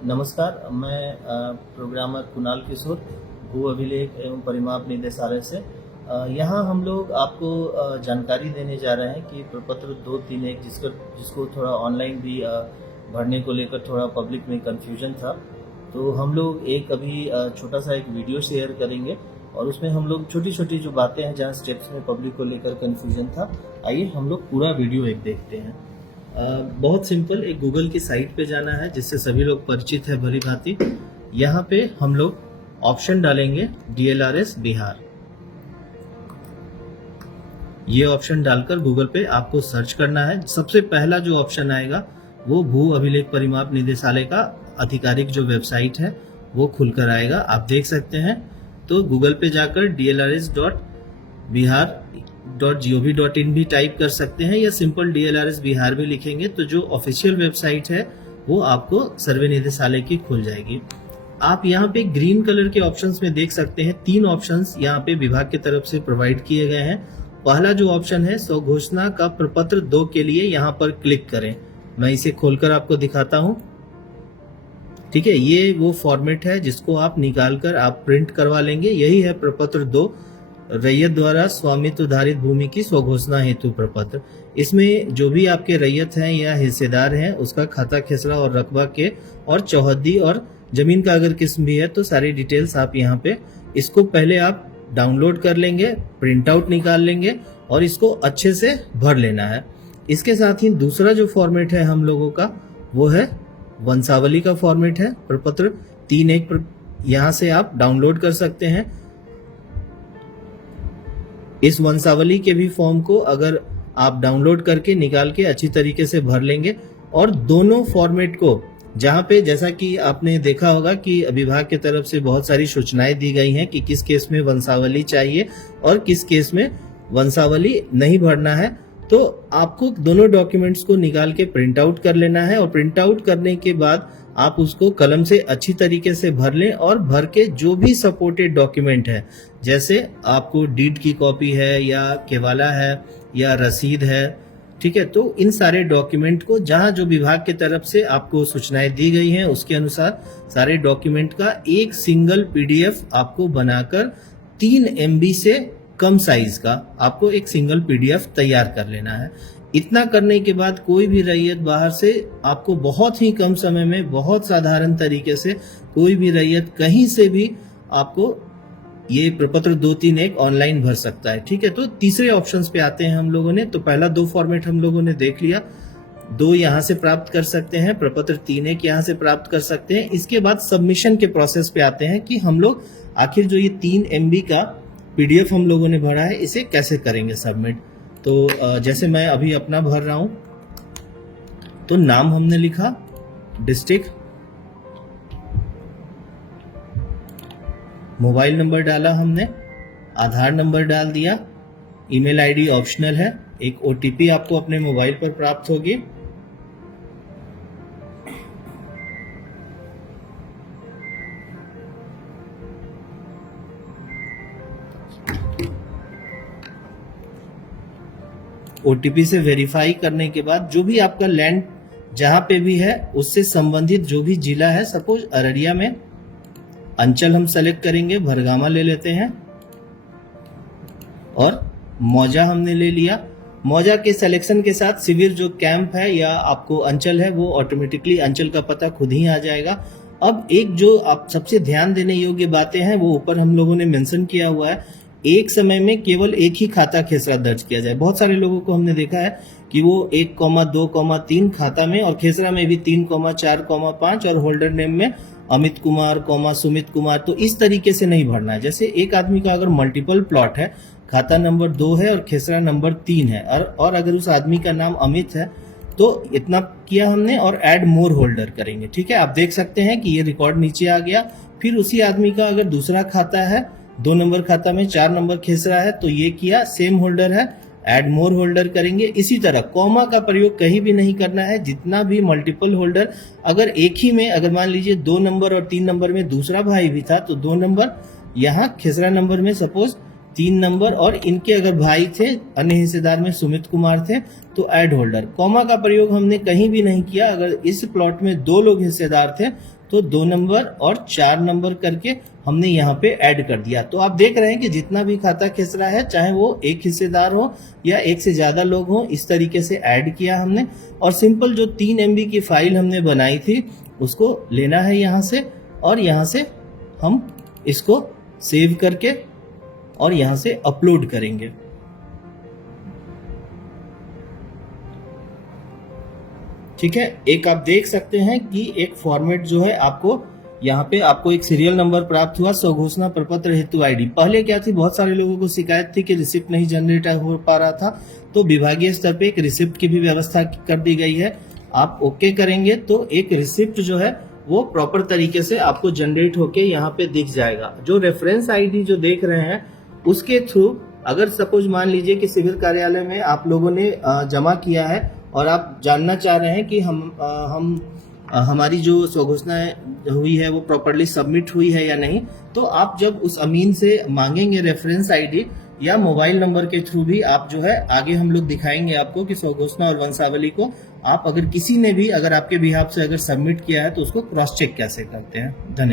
नमस्कार, मैं प्रोग्रामर कुणाल किशोर, भू अभिलेख एवं परिमाप निदेशालय से। यहाँ हम लोग आपको जानकारी देने जा रहे हैं कि प्रपत्र 231 जिसको थोड़ा ऑनलाइन भी भरने को लेकर थोड़ा पब्लिक में कन्फ्यूजन था, तो हम लोग अभी छोटा सा एक वीडियो शेयर करेंगे और उसमें हम लोग छोटी छोटी जो बातें हैं जहाँ स्टेप्स में पब्लिक को लेकर कन्फ्यूजन था, आइए हम लोग पूरा वीडियो देखते हैं। बहुत सिंपल, एक गूगल की साइट पे जाना है जिससे सभी लोग परिचित है भली भांति। यहाँ पे हम लोग ऑप्शन डालेंगे DLRS बिहार। ये ऑप्शन डालकर गूगल पे आपको सर्च करना है। सबसे पहला जो ऑप्शन आएगा वो भू अभिलेख परिमाप निदेशालय का आधिकारिक जो वेबसाइट है वो खुलकर आएगा, आप देख सकते हैं। तो गूगल पे जाकर dlrs.bihar.gov.in भी टाइप कर सकते हैं या सिंपल DLRS बिहार भी लिखेंगे तो जो ऑफिशियल वेबसाइट है वो आपको सर्वे निदेशालय की खुल जाएगी। आप यहाँ पे ग्रीन कलर के ऑप्शंस में देख सकते हैं, 3 ऑप्शंस यहाँ पे विभाग की तरफ से प्रोवाइड किए गए हैं। पहला जो ऑप्शन है स्वघोषणा का प्रपत्र 2 के लिए, यहाँ पर क्लिक करें। मैं इसे खोलकर आपको दिखाता हूँ। ठीक है, ये वो फॉर्मेट है जिसको आप निकाल कर आप प्रिंट करवा लेंगे। यही है प्रपत्र 2, रैयत द्वारा स्वामित्व धारित भूमि की स्वघोषणा हेतु प्रपत्र। इसमें जो भी आपके रैयत हैं या हिस्सेदार हैं उसका खाता खेसरा और रकबा के और चौहद्दी और जमीन का अगर किस्म भी है तो सारी डिटेल्स आप यहाँ पे, इसको पहले आप डाउनलोड कर लेंगे, प्रिंट आउट निकाल लेंगे और इसको अच्छे से भर लेना है। इसके साथ ही दूसरा जो फॉर्मेट है हम लोगों का वो है वंशावली का फॉर्मेट है। प्रपत्र 3.1 यहाँ से आप डाउनलोड कर सकते हैं। इस वंशावली के भी फॉर्म को अगर आप डाउनलोड करके निकाल के अच्छी तरीके से भर लेंगे और दोनों फॉर्मेट को, जहां पे जैसा कि आपने देखा होगा कि विभाग की तरफ से बहुत सारी सूचनाएं दी गई हैं कि किस केस में वंशावली चाहिए और किस केस में वंशावली नहीं भरना है, तो आपको दोनों डॉक्यूमेंट्स को निकाल के प्रिंट आउट कर लेना है और प्रिंट आउट करने के बाद आप उसको कलम से अच्छी तरीके से भर लें और भर के जो भी सपोर्टेड डॉक्यूमेंट है, जैसे आपको डीड की कॉपी है या केवाला है या रसीद है, ठीक है, तो इन सारे डॉक्यूमेंट को जहां जो विभाग की तरफ से आपको सूचनाएं दी गई हैं उसके अनुसार सारे डॉक्यूमेंट का एक सिंगल PDF आपको बनाकर 3 MB से कम साइज का आपको एक सिंगल PDF तैयार कर लेना है। इतना करने के बाद कोई भी रैयत बाहर से आपको बहुत ही कम समय में बहुत साधारण तरीके से कोई भी रैयत कहीं से भी आपको ये प्रपत्र 231 ऑनलाइन भर सकता है। ठीक है, तो तीसरे ऑप्शंस पे आते हैं हम लोगों ने। तो पहला 2 फॉर्मेट हम लोगों ने देख लिया, 2 यहाँ से प्राप्त कर सकते हैं, प्रपत्र 3.1 यहाँ से प्राप्त कर सकते हैं। इसके बाद सबमिशन के प्रोसेस पे आते हैं कि हम लोग आखिर जो ये 3 MB का PDF हम लोगों ने भरा है इसे कैसे करेंगे सबमिट। तो जैसे मैं अभी अपना भर रहा हूं, तो नाम हमने लिखा, डिस्ट्रिक्ट, मोबाइल नंबर डाला हमने, आधार नंबर डाल दिया, ईमेल ID ऑप्शनल है, एक OTP आपको अपने मोबाइल पर प्राप्त होगी। OTP से वेरीफाई करने के बाद जो भी आपका लैंड जहां पे भी है उससे संबंधित जो भी जिला है, सपोज अररिया में अंचल हम सेलेक्ट करेंगे, भरगामा ले लेते हैं और मौजा हमने ले लिया। मौजा के सिलेक्शन के साथ शिविर जो कैंप है या आपको अंचल है वो ऑटोमेटिकली अंचल का पता खुद ही आ जाएगा। अब एक जो आप सबसे ध्यान देने योग्य बातें हैं वो ऊपर हम लोगों ने मेंशन किया हुआ है, एक समय में केवल एक ही खाता खेसरा दर्ज किया जाए। बहुत सारे लोगों को हमने देखा है कि वो 1,2,3 खाता में और खेसरा में भी 3,4,5 और होल्डर नेम में अमित कुमार, सुमित कुमार, तो इस तरीके से नहीं भरना है। जैसे एक आदमी का अगर मल्टीपल प्लॉट है, खाता नंबर 2 है और खेसरा नंबर 3 है और अगर उस आदमी का नाम अमित है तो इतना किया हमने और ऐड मोर होल्डर करेंगे। ठीक है, आप देख सकते हैं कि ये रिकॉर्ड नीचे आ गया। फिर उसी आदमी का अगर दूसरा खाता है, 2 नंबर खाता में 4 नंबर खेसरा है, तो ये किया, सेम होल्डर है, ऐड मोर होल्डर करेंगे। इसी तरह कॉमा का प्रयोग कहीं भी नहीं करना है। जितना भी मल्टीपल होल्डर, अगर एक ही में अगर मान लीजिए 2 नंबर और 3 नंबर में दूसरा भाई भी था तो 2 नंबर यहाँ खेसरा नंबर में सपोज 3 नंबर, और इनके अगर भाई थे, अन्य हिस्सेदार में सुमित कुमार थे, तो ऐड होल्डर। कॉमा का प्रयोग हमने कहीं भी नहीं किया। अगर इस प्लॉट में 2 लोग हिस्सेदार थे तो 2 नंबर और 4 नंबर करके हमने यहाँ पे ऐड कर दिया। तो आप देख रहे हैं कि जितना भी खाता खिस रहा है, चाहे वो एक हिस्सेदार हो या एक से ज्यादा लोग हो, इस तरीके से ऐड किया हमने। और सिंपल जो 3 MB की फाइल हमने बनाई थी उसको लेना है यहाँ से, और यहाँ से हम इसको सेव करके और यहाँ से अपलोड करेंगे। ठीक है, एक आप देख सकते हैं कि एक फॉर्मेट जो है आपको यहाँ पे आपको एक सीरियल नंबर प्राप्त हुआ, स्वघोषणा प्रपत्र हेतु आईडी। पहले क्या थी, बहुत सारे लोगों को शिकायत थी कि रिसिप्ट नहीं जनरेट हो पा रहा था, तो विभागीय स्तर पे एक रिसिप्ट की भी व्यवस्था कर दी गई है। आप ओके करेंगे तो एक रिसिप्ट जो है वो प्रॉपर तरीके से आपको जनरेट होके यहाँ पे दिख जाएगा। जो रेफरेंस आईडी जो देख रहे हैं उसके थ्रू, अगर सपोज मान लीजिए कि सिविल कार्यालय में आप लोगों ने जमा किया है और आप जानना चाह रहे हैं कि हमारी जो स्वघोषणा हुई है वो प्रॉपरली सबमिट हुई है या नहीं, तो आप जब उस अमीन से मांगेंगे रेफरेंस आईडी या मोबाइल नंबर के थ्रू भी, आप जो है आगे हम लोग दिखाएंगे आपको कि स्वघोषणा और वंशावली को आप अगर किसी ने भी अगर आपके बिहाफ से अगर सबमिट किया है तो उसको क्रॉस चेक कैसे करते हैं। धन्यवाद।